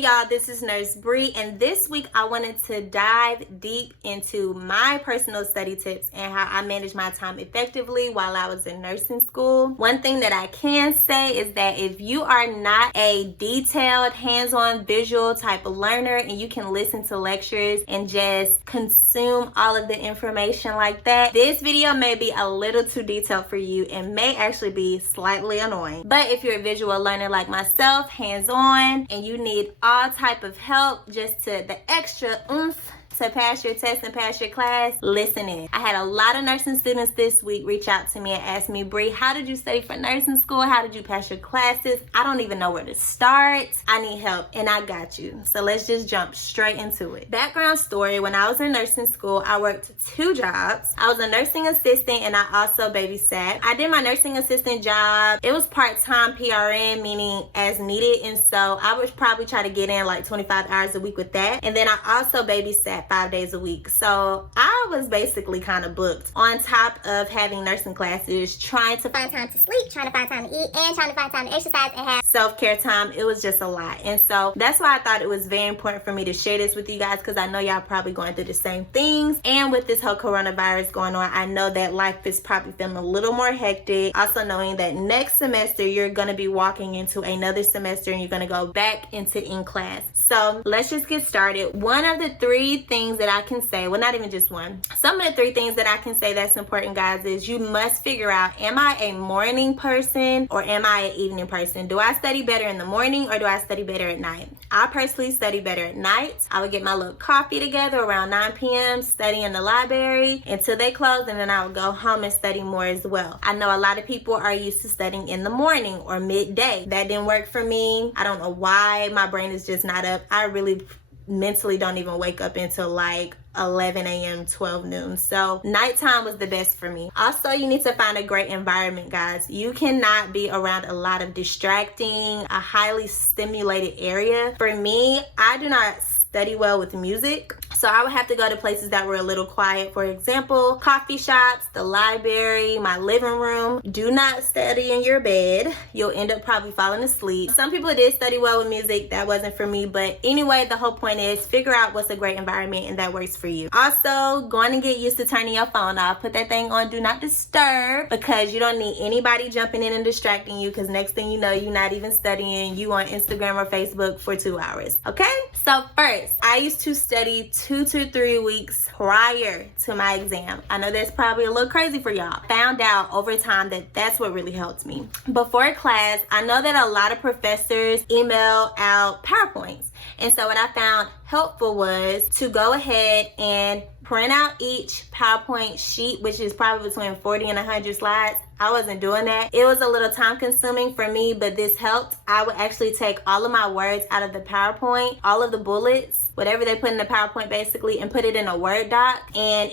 Hey y'all, this is Nurse Bree, and this week I wanted to dive deep into my personal study tips and how I manage my time effectively while I was in nursing school. One thing that I can say is that if you are not a detailed, hands-on, visual type of learner and you can listen to lectures and just consume all of the information like that, this video may be a little too detailed for you and may actually be slightly annoying. But if you're a visual learner like myself, hands-on, and you need all type of help, just to the extra oomph to pass your test and pass your class, listen in. I had a lot of nursing students this week reach out to me and ask me, Bree, how did you study for nursing school? How did you pass your classes? I don't even know where to start. I need help, and I got you. So let's just jump straight into it. Background story: when I was in nursing school, I worked 2 jobs. I was a nursing assistant and I also babysat. I did my nursing assistant job. It was part-time PRN, meaning as needed, and so I would probably try to get in like 25 hours a week with that. And then I also babysat 5 days a week. So I was basically kind of booked, on top of having nursing classes, trying to find time to sleep, trying to find time to eat, and trying to find time to exercise and have self-care time. It was just a lot. And so that's why I thought it was very important for me to share this with you guys, because I know y'all probably going through the same things. And with this whole coronavirus going on, I know that life is probably feeling a little more hectic. Also knowing that next semester you're going to be walking into another semester and you're going to go back into in-class. So let's just get started. One of the 3 things that I can say, well, not even just one, some of the 3 things that I can say that's important, guys, is you must figure out, am I a morning person or am I an evening person? Do I study better in the morning or do I study better at night? I personally study better at night. I would get my little coffee together around 9 p.m., study in the library until they close, and then I would go home and study more as well. I know a lot of people are used to studying in the morning or midday. That didn't work for me. I don't know why. My brain is just not up. I really mentally don't even wake up until like 11 a.m., 12 noon. So nighttime was the best for me. Also, you need to find a great environment, guys. You cannot be around a lot of distracting, a highly stimulated area. For me, I do not study well with music, so I would have to go to places that were a little quiet. For example, coffee shops, the library, my living room. Do not study in your bed. You'll end up probably falling asleep. Some people did study well with music. That wasn't for me, but anyway, the whole point is figure out what's a great environment and that works for you. Also, going to get used to turning your phone off. Put that thing on do not disturb, because you don't need anybody jumping in and distracting you, because next thing you know, you're not even studying. You on Instagram or Facebook for 2 hours. Okay? So first, I used to study 2 to 3 weeks prior to my exam. I know that's probably a little crazy for y'all. Found out over time that that's what really helped me. Before class, I know that a lot of professors email out PowerPoints. And so what I found helpful was to go ahead and print out each PowerPoint sheet, which is probably between 40 and 100 slides. I wasn't doing that. It was a little time consuming for me, but this helped. I would actually take all of my words out of the PowerPoint, all of the bullets, whatever they put in the PowerPoint basically, and put it in a Word doc, and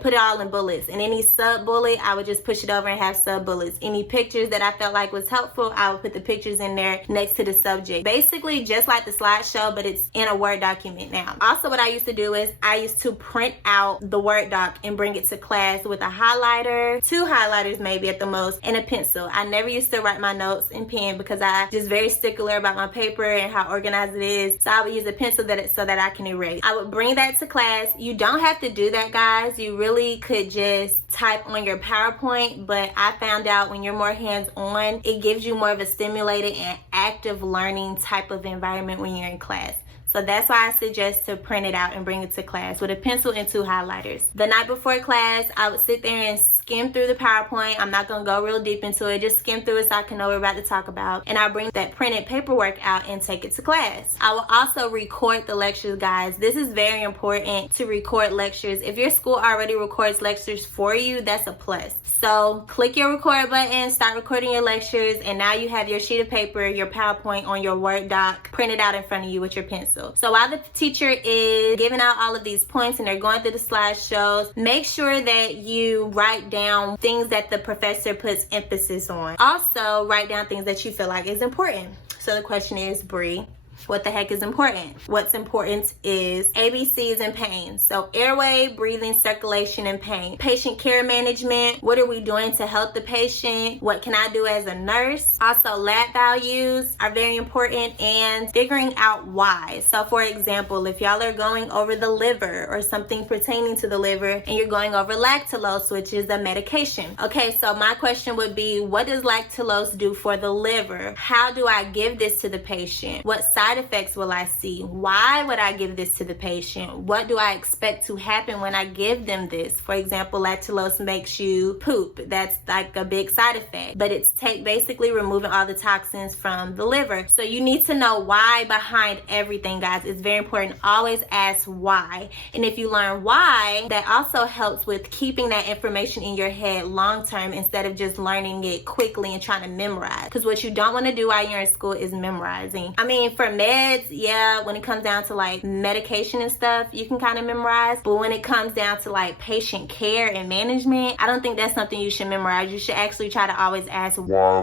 put it all in bullets. And any sub bullet, I would just push it over and have sub bullets. Any pictures that I felt like was helpful, I would put the pictures in there next to the subject. Basically just like the slideshow, but it's in a Word document now. Also, what I used to do is I used to print out the Word doc and bring it to class with a highlighter, 2 highlighters maybe at the most, and a pencil. I never used to write my notes in pen because I just very stickler about my paper and how organized it is. So I would use a pencil so that I can erase. I would bring that to class. You don't have to do that, guys. You really could just type on your PowerPoint, but I found out when you're more hands-on, it gives you more of a stimulated and active learning type of environment when you're in class. So that's why I suggest to print it out and bring it to class with a pencil and 2 highlighters. The night before class, I would sit there and skim through the PowerPoint. I'm not gonna go real deep into it, just skim through it so I can know what we're about to talk about. And I'll bring that printed paperwork out and take it to class. I will also record the lectures, guys. This is very important to record lectures. If your school already records lectures for you, that's a plus. So click your record button, start recording your lectures, and now you have your sheet of paper, your PowerPoint on your Word doc printed out in front of you with your pencil. So while the teacher is giving out all of these points and they're going through the slideshows, make sure that you write down things that the professor puts emphasis on. Also, write down things that you feel like is important. So the question is, Bree, What the heck is important? What's important is ABCs and pain. So airway, breathing, circulation, and pain. Patient care management. What are we doing to help the patient? What can I do as a nurse? Also, lab values are very important, and figuring out why. So for example, if y'all are going over the liver or something pertaining to the liver, and you're going over lactulose, which is a medication. Okay, so my question would be, what does lactulose do for the liver? How do I give this to the patient? What side effects will I see? Why would I give this to the patient? What do I expect to happen when I give them this? For example, lactulose makes you poop. That's like a big side effect, but it's basically removing all the toxins from the liver. So you need to know why behind everything, guys. It's very important. Always ask why. And if you learn why, that also helps with keeping that information in your head long term instead of just learning it quickly and trying to memorize. Because what you don't want to do while you're in school is memorizing. I mean, for meds, yeah, when it comes down to like medication and stuff, you can kind of memorize. But when it comes down to like patient care and management, I don't think that's something you should memorize. You should actually try to always ask why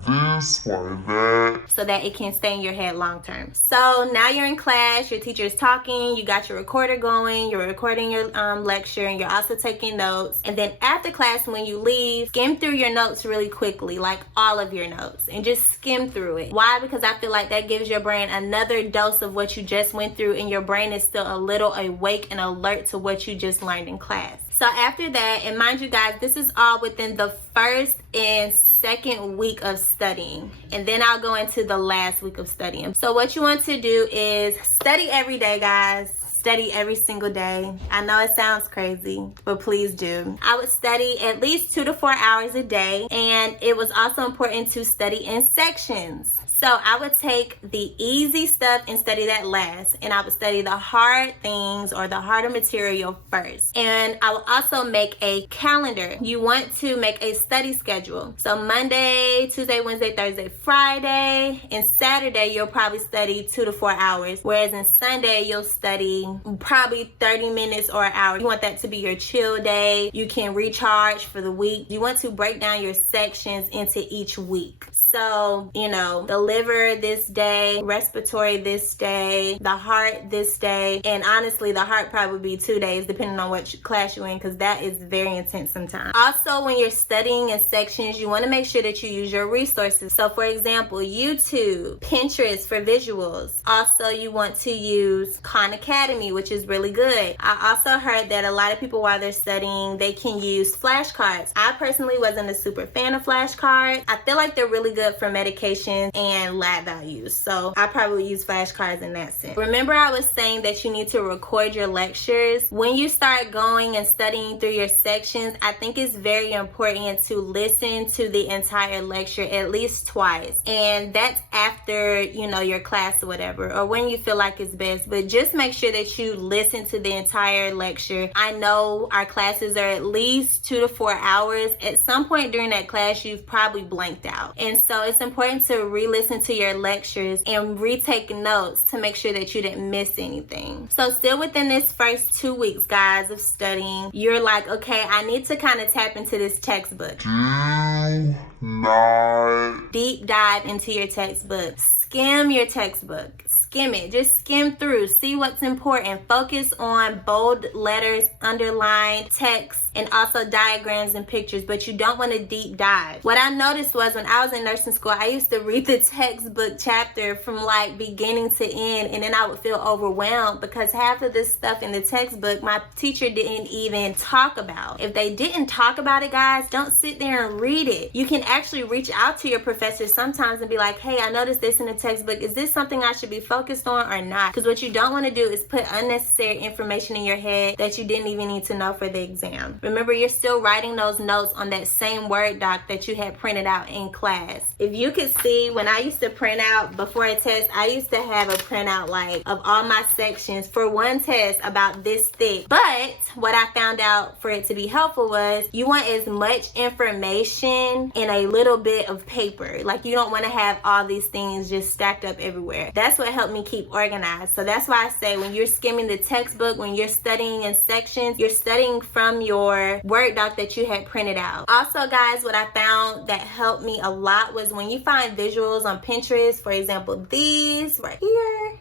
this, why that, so that it can stay in your head long term. So now you're in class, your teacher is talking, you got your recorder going, you're recording your lecture, and you're also taking notes. And then after class, when you leave, skim through your notes really quickly, like all of your notes, and just skim through it. Why? Because I feel like that gives your brain another dose of what you just went through, and your brain is still a little awake and alert to what you just learned in class. So after that, and mind you guys, this is all within the first and second week of studying, and then I'll go into the last week of studying. So what you want to do is study every day, guys. Study every single day. I know it sounds crazy, but please do. I would study at least 2 to 4 hours a day, and it was also important to study in sections. So I would take the easy stuff and study that last, and I would study the hard things or the harder material first. And I will also make a calendar. You want to make a study schedule. So Monday, Tuesday, Wednesday, Thursday, Friday, and Saturday you'll probably study 2 to 4 hours, whereas in Sunday you'll study probably 30 minutes or an hour. You want that to be your chill day. You can recharge for the week. You want to break down your sections into each week. So, you know, the liver this day, respiratory this day, the heart this day, and honestly, the heart probably be 2 days depending on what class you're in, because that is very intense sometimes. Also, when you're studying in sections, you want to make sure that you use your resources. So, for example, YouTube, Pinterest for visuals. Also, you want to use Khan Academy, which is really good. I also heard that a lot of people, while they're studying, they can use flashcards. I personally wasn't a super fan of flashcards. I feel like they're really good for medication and lab values, so I probably use flashcards in that sense. Remember, I was saying that you need to record your lectures. When you start going and studying through your sections, I think it's very important to listen to the entire lecture at least twice, and that's after, you know, your class or whatever, or when you feel like it's best. But just make sure that you listen to the entire lecture. I know our classes are at least 2 to 4 hours. At some point during that class, you've probably blanked out, and so it's important to re-listen to your lectures and retake notes to make sure that you didn't miss anything. So still within this first 2 weeks, guys, of studying, you're like, okay, I need to kind of tap into this textbook. Deep dive into your textbook. Skim your textbook. Skim it. Just skim through. See what's important. Focus on bold letters, underlined text, and also diagrams and pictures, but you don't want to deep dive. What I noticed was when I was in nursing school, I used to read the textbook chapter from like beginning to end, and then I would feel overwhelmed because half of this stuff in the textbook my teacher didn't even talk about. If they didn't talk about it, guys, don't sit there and read it. You can actually reach out to your professor sometimes and be like, hey, I noticed this in the textbook. Is this something I should be focused on or not? Because what you don't want to do is put unnecessary information in your head that you didn't even need to know for the exam. Remember, you're still writing those notes on that same Word doc that you had printed out in class. If you could see, when I used to print out before a test, I used to have a printout like of all my sections for one test about this thick. But what I found out for it to be helpful was you want as much information in a little bit of paper. Like, you don't want to have all these things just stacked up everywhere. That's what helps help me keep organized. So that's why I say when you're skimming the textbook, when you're studying in sections, you're studying from your Word doc that you had printed out. Also, guys, what I found that helped me a lot was when you find visuals on Pinterest, for example, these right here,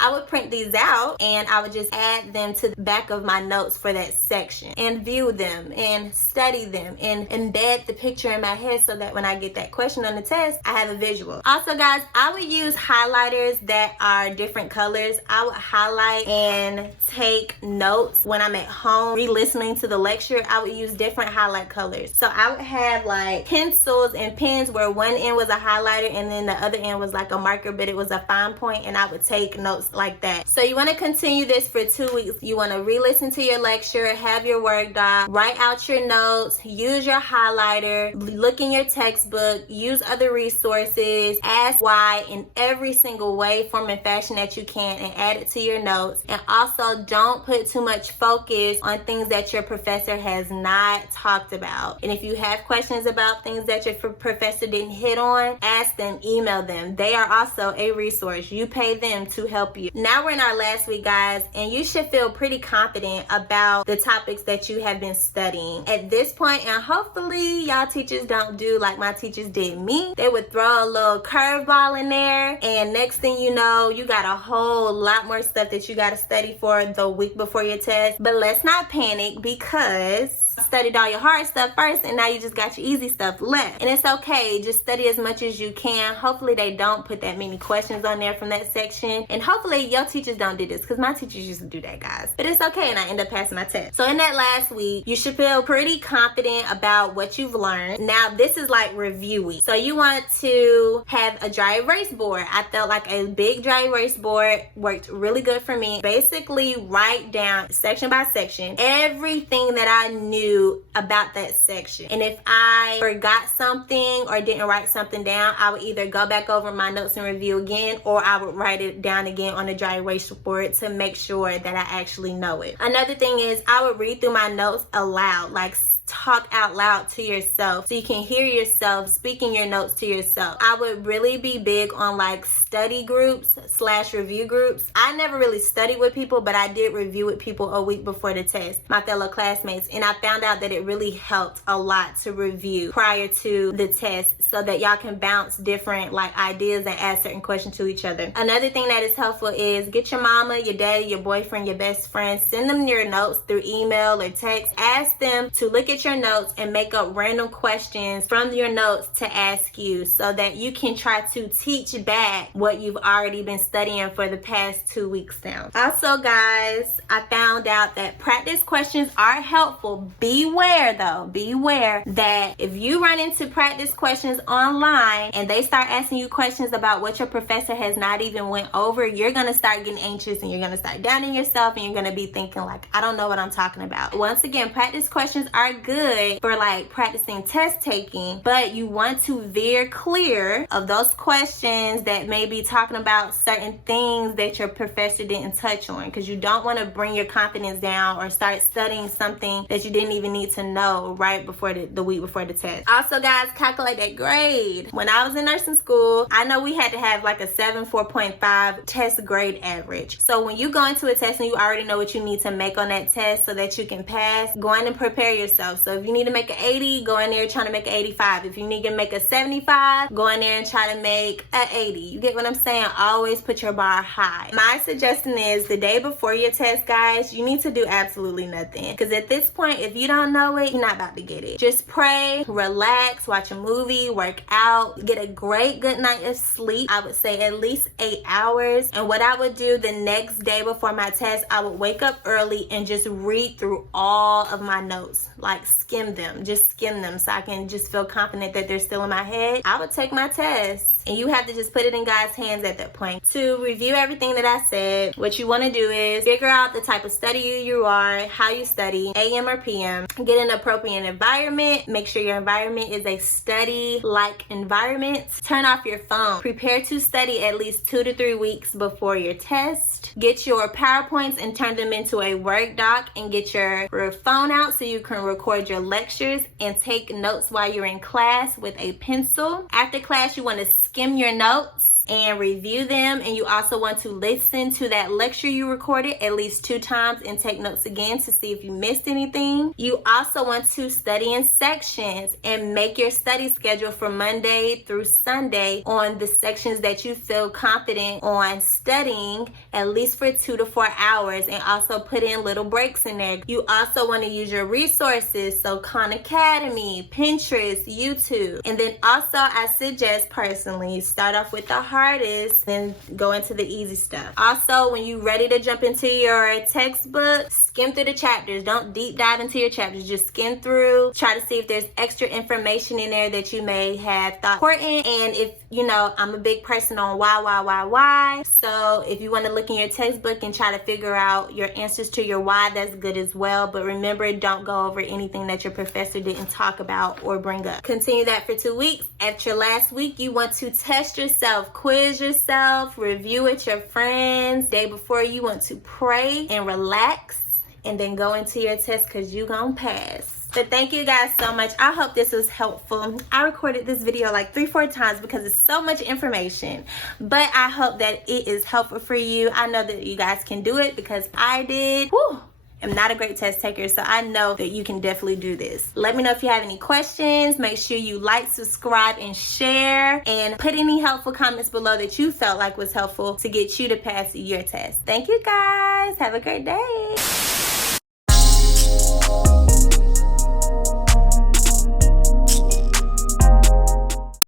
I would print these out and I would just add them to the back of my notes for that section and view them and study them and embed the picture in my head so that when I get that question on the test, I have a visual. Also, guys, I would use highlighters that are different colors. I would highlight and take notes when I'm at home re-listening to the lecture. I would use different highlight colors. So I would have like pencils and pens where one end was a highlighter and then the other end was like a marker, but it was a fine point, and I would take notes like that. So you want to continue this for 2 weeks. You want to re-listen to your lecture, have your Word doc, write out your notes, use your highlighter, look in your textbook, use other resources, ask why in every single way, form, and fashion that you can, and add it to your notes. And also, don't put too much focus on things that your professor has not talked about. And if you have questions about things that your professor didn't hit on, ask them, email them. They are also a resource. You pay them to help you. Now we're in our last week, guys, and you should feel pretty confident about the topics that you have been studying at this point. And hopefully y'all teachers don't do like my teachers did me. They would throw a little curveball in there, and next thing you know, you got a whole lot more stuff that you got to study for the week before your test. But let's not panic, because studied all your hard stuff first and now you just got your easy stuff left. And it's okay, just study as much as you can. Hopefully they don't put that many questions on there from that section, and hopefully your teachers don't do this, because my teachers used to do that, guys. But it's okay, and I end up passing my test. So in that last week, you should feel pretty confident about what you've learned. Now this is like review week, so you want to have a dry erase board. I felt like a big dry erase board worked really good for me. Basically write down section by section everything that I knew about that section, and if I forgot something or didn't write something down, I would either go back over my notes and review again, or I would write it down again on the dry erase board to make sure that I actually know it. Another thing is I would read through my notes aloud, like talk out loud to yourself so you can hear yourself speaking your notes to yourself. I would really be big on like study groups / review groups. I never really studied with people, but I did review with people a week before the test, my fellow classmates, and I found out that it really helped a lot to review prior to the test so that y'all can bounce different like ideas and ask certain questions to each other. Another thing that is helpful is get your mama, your daddy, your boyfriend, your best friend, send them your notes through email or text. Ask them to look at your notes and make up random questions from your notes to ask you, so that you can try to teach back what you've already been studying for the past 2 weeks now. Also, guys, I found out that practice questions are helpful. Beware though, beware that if you run into practice questions online and they start asking you questions about what your professor has not even went over, you're gonna start getting anxious and you're gonna start doubting yourself, and you're gonna be thinking like, I don't know what I'm talking about. Once again, practice questions are good for like practicing test taking, but you want to veer clear of those questions that may be talking about certain things that your professor didn't touch on, because you don't want to bring your confidence down or start studying something that you didn't even need to know right before the week before the test. Also, guys, calculate that grade. When I was in nursing school, I know we had to have like a 4.5 test grade average. So when you go into a test and you already know what you need to make on that test so that you can pass, go in and prepare yourself. So if you need to make an 80, go in there trying to make an 85. If you need to make a 75, go in there and try to make an 80. You get what I'm saying? Always put your bar high. My suggestion is the day before your test, guys, you need to do absolutely nothing, because at this point, if you don't know it, you're not about to get it. Just pray, relax, watch a movie, work out, get a great good night of sleep. I would say at least 8 hours. And what I would do the next day before my test, I would wake up early and just read through all of my notes, like skim them, just skim them so I can just feel confident that they're still in my head. I would take my test. And you have to just put it in God's hands at that point. To review everything that I said, what you want to do is figure out the type of study you are, how you study, AM or PM. Get an appropriate environment. Make sure your environment is a study-like environment. Turn off your phone. Prepare to study at least 2 to 3 weeks before your test. Get your PowerPoints and turn them into a Word doc, and get your phone out so you can record your lectures and take notes while you're in class with a pencil. After class, you want to skim your notes and review them. And you also want to listen to that lecture you recorded at least 2 times and take notes again to see if you missed anything. You also want to study in sections and make your study schedule for Monday through Sunday on the sections that you feel confident on studying, at least for 2 to 4 hours, and also put in little breaks in there. You also want to use your resources, so Khan Academy, Pinterest, YouTube. And then also I suggest personally start off with the hardest, then go into the easy stuff. Also, when you're ready to jump into your textbook, skim through the chapters. Don't deep dive into your chapters, just skim through. Try to see if there's extra information in there that you may have thought important. And if, you know, I'm a big person on why. So if you want to look in your textbook and try to figure out your answers to your why, that's good as well. But remember, don't go over anything that your professor didn't talk about or bring up. Continue that for 2 weeks. After your last week, you want to test yourself, quiz yourself, review with your friends. Day before, you want to pray and relax, and then go into your test because you're gonna pass. But thank you guys so much. I hope this was helpful. I recorded this video like 3-4 times because it's so much information, but I hope that it is helpful for you. I know that you guys can do it because I did. Whew. I'm not a great test taker, so I know that you can definitely do this. Let me know if you have any questions. Make sure you like, subscribe, and share, and put any helpful comments below that you felt like was helpful to get you to pass your test. Thank you guys. Have a great day.